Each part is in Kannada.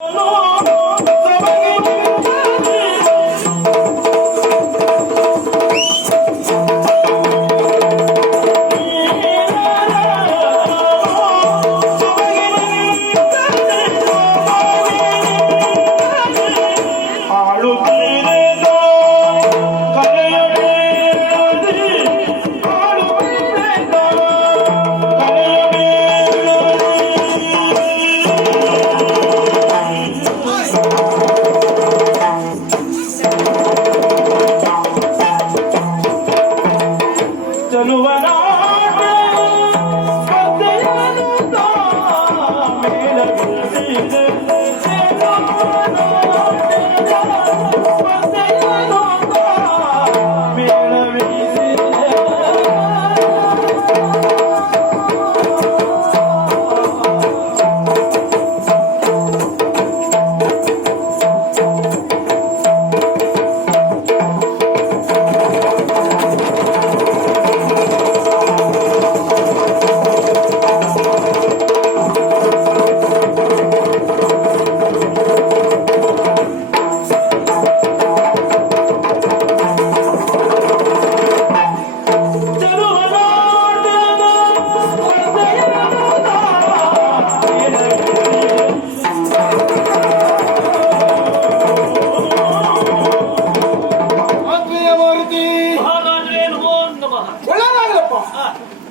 哦。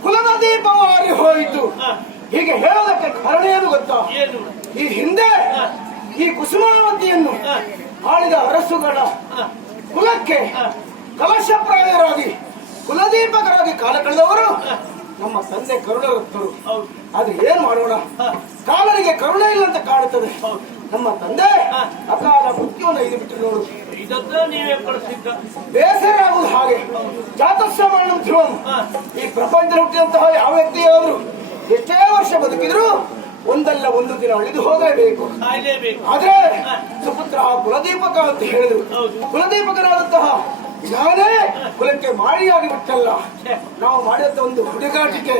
ಕುಲದ ದೀಪವು ಆರಿ ಹೋಯಿತು ಹೀಗೆ ಹೇಳೋದಕ್ಕೆ ಕಾರಣ ಏನು ಗೊತ್ತಾ? ಈ ಹಿಂದೆ ಈ ಕುಸುಮಾವತಿಯನ್ನು ಆಳಿದ ಅರಸುಗಳ ಕುಲಕ್ಕೆ ಕಲಶಪ್ರಾಯರಾಗಿ ಕುಲದೀಪಕರಾಗಿ ಕಾಲ ಕಳೆದವರು ನಮ್ಮ ತಂದೆ ಕರುಣರತ್ನರು ಹೌದು. ಆದ್ರೆ ಏನ್ ಮಾಡೋಣ? ಕಾಲರಿಗೆ ಕರುಣೆ ಇಲ್ಲ ಅಂತ ಕಾಣುತ್ತದೆ. ನಮ್ಮ ತಂದೆ. ಅಕಾಲ ಮೃತ್ಯುವನ್ನು ಇದು ಬಿಟ್ಟು ನೋಡು. ಇದನ್ನ ನೀವೇ ಬೇಸರ ಆಗುವುದು ಹಾಗೆ. ಜಾತಸ್ವಾಮರಣ ಧ್ರುವಂ. ಈ ಪ್ರಪಂಚ ಹುಟ್ಟಿದಂತಹ ಯಾವ ವ್ಯಕ್ತಿಯಾದ್ರು ಎಷ್ಟೇ ವರ್ಷ ಬದುಕಿದ್ರು ಒಂದಲ್ಲ ಒಂದು ದಿನ ಉಳಿದು ಹೋಗಲೇಬೇಕು. ಆದ್ರೆ ಸುಪುತ್ರ ಕುಲದೀಪಕ ಅಂತ ಹೇಳಿದ್ರು. ಕುಲದೀಪಕರಾದಂತಹ ಕುಲದೀಪಕನಾದಂತಹ ನಾನೇ ಕುಲಕ್ಕೆ ಮಾರಿಯಾಗಿ ಬಿಟ್ಟಲ್ಲ. ನಾವು ಮಾಡಿದಂತ ಒಂದು ಹುಡುಗಾಟಿಕೆ.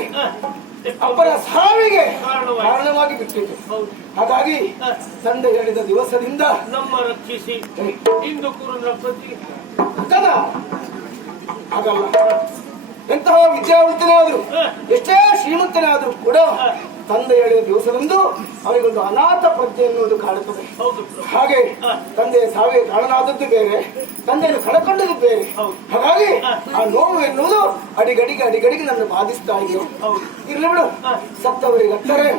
ಅಪ್ಪನ ಸಾವಿಗೆ. ಕಾರಣವಾಗಿ ಬಿಟ್ಟಿತು ಹಾಗಾಗಿ ತಂದೆ ಹೇಳಿದ ದಿವಸದಿಂದ ನಮ್ಮ ರಕ್ಷಿಸಿ ಇಂದು ಅಕ್ಕನ ಆಗಲ್ಲ ಎಂತಹ ವಿದ್ಯಾವಂತನೇ ಆದ್ರು ಎಷ್ಟೇ ಶ್ರೀಮಂತನೇ ಆದ್ರೂ ಕೂಡ ತಂದೆ ಹೇಳಿದ ದಿವಸದಂದು ಅವನಿಗೊಂದು ಅನಾಥ ಪ್ರಜ್ಞೆ ಎನ್ನುವುದು ಕಾಣುತ್ತದೆ ಹಾಗೆ ತಂದೆ ಸಾವಿಗೆ ಕಾರಣನಾದದ್ದು ಬೇರೆ ತಂದೆಯನ್ನು ಕಳಕೊಂಡದ್ದು ಬೇರೆ. ಹಾಗಾಗಿ ಆ ನೋವು ಎನ್ನುವುದು ಅಡಿಗಡಿಗೆ ಅಡಿಗಡಿಗೆ ನನ್ನ ಬಾಧಿಸ್ತಾ ಇದೆ ಇರ್ಲಿ ಬಿಡು. ಸತ್ತವರಿಗೆ ಹತ್ತರೆ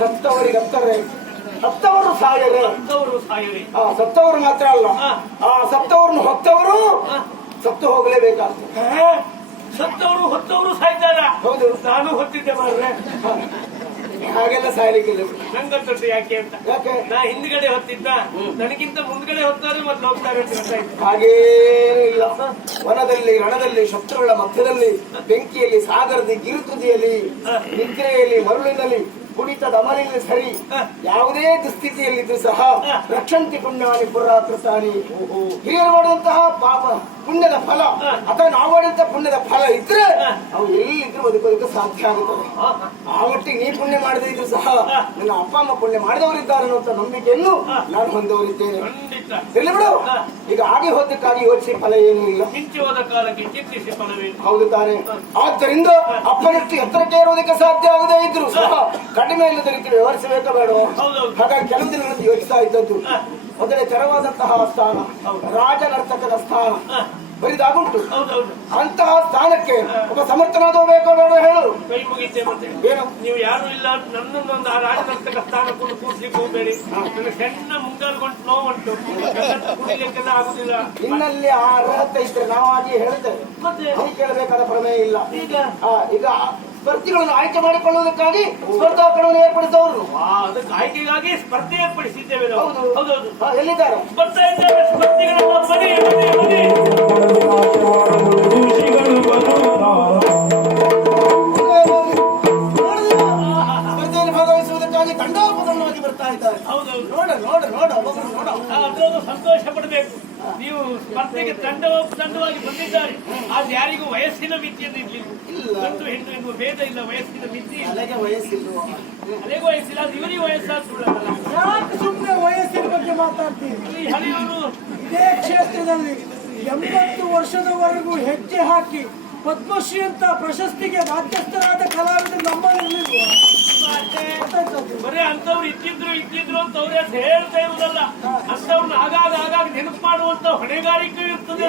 ಸತ್ತವರಿಗೆ ಅತ್ತರೆ ಸತ್ತವರು ಸಾಯರೆ. ಸತ್ತವರು ಮಾತ್ರ ಅಲ್ಲ. ಆ ಸತ್ತವರನ್ನು ಹೊತ್ತವರು ಸತ್ತು ಹೋಗಲೇಬೇಕಾಗ್ತದೆ ಸತ್ತವರು ಹೊತ್ತವರು ಸಾಯ್ತಾರ. ಹೌದು. ನಾನು ಹೊತ್ತಿದ್ದೆ ಮಾರ್ರೆ. ಹಾಗೆಲ್ಲ ಸಾಯ್ಲಿಕ್ಕಿಲ್ಲ. ನಂಗೊತ್ತುಂಟು ಯಾಕೆ ಅಂತ? ಯಾಕೆ? ನಾ ಹಿಂದ್ಗಡೆ ಹೊತ್ತಿದ್ದ. ನನಗಿಂತ ಮುಂದ್ಗಡೆ ಹೊತ್ತಾರೆ ಮತ್ತೆ ಹೋಗ್ತಾರೆ ಅಂತ ಗೊತ್ತಾಯ್ತು ಹಾಗೇನೂ ಇಲ್ಲ. ವನದಲ್ಲಿ ರಣದಲ್ಲಿ ಶತ್ರುಗಳ ಮಧ್ಯದಲ್ಲಿ ಬೆಂಕಿಯಲ್ಲಿ ಸಾಗರದಿ ಗಿರುತುದಿಯಲ್ಲಿ ನಿದ್ರೆಯಲ್ಲಿ ಮರುಳಿನಲ್ಲಿ ಕುಡಿತದ ದಮನೆಯಲ್ಲಿ ಸರಿ ಯಾವುದೇ ದುಸ್ಥಿತಿಯಲ್ಲಿದ್ರು ಸಹ ರಕ್ಷಂತಿ ಪುಣ್ಯಾನಿ ಪುರಾಕೃತಾನಿ. ಹಿರಿಯರು ಮಾಡುವಂತಹ ಪಾಪ ಪುಣ್ಯದ ಫಲ ಅಥವಾ ನಾವು ಮಾಡಿದಂತಹ ಪುಣ್ಯದ ಫಲ ಇದ್ರೆ ಅವು ಎಲ್ಲಿದ್ರು ಬದುಕೋದಕ್ಕೆ ಸಾಧ್ಯ ಆಗುತ್ತದೆ. ಆ ಮಟ್ಟಿಗೆ ನೀ ಪುಣ್ಯ ಮಾಡದೇ ಇದ್ರು ಸಹ ನನ್ನ ಅಪ್ಪ ಅಮ್ಮ ಪುಣ್ಯ ಮಾಡಿದವರಿದ್ದಾರೆ ಅನ್ನುವಂತ ನಂಬಿಕೆಯನ್ನು ನಾನು ಹೊಂದವರಿದ್ದೇನೆ. ಇಲ್ಲಿ ಬಿಡು. ಈಗ ಆಗಿ ಹೋದಕ್ಕಾಗಿ ಯೋಚಿಸಿ ಫಲ ಏನು ಇಲ್ಲ. ಹೌದು ತಾನೆ. ಆದ್ದರಿಂದ ಅಪ್ಪನಷ್ಟು ಎತ್ತರಕ್ಕೆ ಇರುವುದಕ್ಕೆ ಸಾಧ್ಯ ಆಗದೇ ಇದ್ರು ಸಹ ಕಡಿಮೆ ಇಲ್ಲದ ರೀತಿ ವ್ಯವಹರಿಸಬೇಕ ಬೇಡ. ಹಾಗಾಗಿ ಕೆಲವು ದಿನಗಳಲ್ಲಿ ಯೋಚಿಸ್ತಾ ಇದ್ದದ್ದು ಮೊದಲೇ ತೆರವಾದಂತಹ ಸ್ಥಾನ ರಾಜ ನರ್ತಕದ ಸ್ಥಾನ ಬರಿದಾಗುಂಟು. ಅಂತಹ ಸ್ಥಾನಕ್ಕೆ ಒಬ್ಬ ಸಮರ್ಥನಾದ ಬೇಕು ಬೇಡ ಹೇಳು ಕೈ ನೀವು ಯಾರು ಇಲ್ಲ ನನ್ನನ್ನೊಂದು ಆ ರಾಜನರ್ತಕ ಸ್ಥಾನಕ್ಕೂ ಕೂಡ್ಲಿಕ್ಕೆ ಹೋಗಬೇಡಿ. ಸಣ್ಣ ಮುಂಗಾರು ಗಂಟು ನೋವುಂಟು ಕುಡಿಲಿಕ್ಕೆಲ್ಲ ಆಗುದಿಲ್ಲ. ನಿನ್ನಲ್ಲಿ ಆ ಅರ್ಹತೆ ಇದ್ರೆ ನಾವಾಗಿ ಹೇಳಿದ್ದೇವೆ. ಮತ್ತೆ? ಅದು ಕೇಳಬೇಕಾದ ಪ್ರಮೇಯ ಇಲ್ಲ. ಈಗ? ಆ, ಈಗ ಸ್ಪರ್ಧಿಗಳನ್ನು ಆಯ್ಕೆ ಮಾಡಿಕೊಳ್ಳುವುದಕ್ಕಾಗಿ ಸ್ಪರ್ಧಾ ಕಣವನ್ನು ಆ, ಅದಕ್ಕೆ ಆಯ್ಕೆಗಾಗಿ ಸ್ಪರ್ಧೆ ಏರ್ಪಡಿಸಿದ್ದೇವೆ ನಾವು. ಹೌದು. ಹೌದೌದು ಎಲ್ಲಿದ್ದಾರೆ? ಸ್ಪರ್ಧೆ ಇದ್ದೇವೆ ಸ್ಪರ್ಧಿಗಳನ್ನ ಬನ್ನಿ ಬನ್ನಿ ಬನ್ನಿ. ಸ್ಪರ್ಧೆಗೆ ತಂಡವ ತಂಡವಾಗಿ ಬಂದಿದ್ದಾರೆ. ಆದ್ರೆ ಯಾರಿಗೂ ವಯಸ್ಸಿನ ಮಿತಿಯನ್ನು ಇರಲಿಲ್ಲ. ಗಂಡು ಹೆಣ್ಣು ಎನ್ನುವ ಭೇದ ಇಲ್ಲ ವಯಸ್ಸಿನ ಮಿತಿ ಅಲೆಗೆ ವಯಸ್ಸಿಲ್ಲ ಅಲೆಗೂ ವಯಸ್ಸಿಲ್ಲ ಅದು ಇವರಿಗೆ ವಯಸ್ಸಾದ ಯಾಕೆ ಸುಮ್ಮನೆ ವಯಸ್ಸಿನ ಬಗ್ಗೆ ಮಾತಾಡ್ತೀವಿ ಹಳೆಯವರು ಇದೇ ಕ್ಷೇತ್ರದಲ್ಲಿ ಎಂಬತ್ತು ವರ್ಷದವರೆಗೂ ಹೆಜ್ಜೆ ಹಾಕಿ ಪದ್ಮಶ್ರೀ ಅಂತ ಪ್ರಶಸ್ತಿಗೆ ರಾಜ್ಯಸ್ಥರಾದ ಕಲಾವಿದರು ನಮ್ಮಲ್ಲಿರ್ಲಿಲ್ವಾ ಗೊತ್ತಾಯ್ತದು? ಬರೀ ಅಂತವ್ರು ಇದ್ದಿದ್ರು ಇದ್ದಿದ್ರು ಅಂತ ಅವ್ರೆ ಹೇಳ್ತಾ ಇರುವುದಲ್ಲ. ಅಂತವ್ರನ್ನ ಆಗಾಗ ಆಗಾಗ ನೆನಪು ಮಾಡುವಂತ ಹೊಣೆಗಾರಿಕೆ ಇರ್ತದೆ.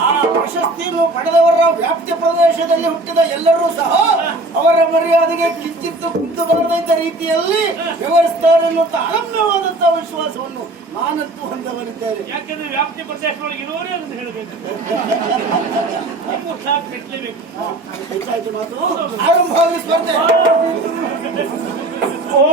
ಆ ಪ್ರಶಸ್ತಿಯನ್ನು ಪಡೆದವರ ವ್ಯಾಪ್ತಿ ಪ್ರದೇಶದಲ್ಲಿ ಹುಟ್ಟಿದ ಎಲ್ಲರೂ ಸಹ ಅವರ ಮರ್ಯಾದೆಗೆ ಕಿಂಚಿತ್ತು ಕುಂತು ಬರದಂತ ರೀತಿಯಲ್ಲಿ ವಿವರಿಸ್ತಾರೆ ಅನ್ನುವಂತ ಅರಮ್ಯವಾದಂತಹ ವಿಶ್ವಾಸವನ್ನು ನಾನಂತೂ ಹೊಂದವರಿದ್ದೇನೆ ಯಾಕೆಂದ್ರೆ ವ್ಯಾಪ್ತಿ ಪ್ರದೇಶದೊಳಗೆ ಇರೋರೇ ಅಂತ ಹೇಳಬೇಕು. ಹೆಚ್ಚಾಯ್ತು ಮಾತು. ಆರಂಭವಾಗಿ ಸ್ಪರ್ಧೆ. ಓ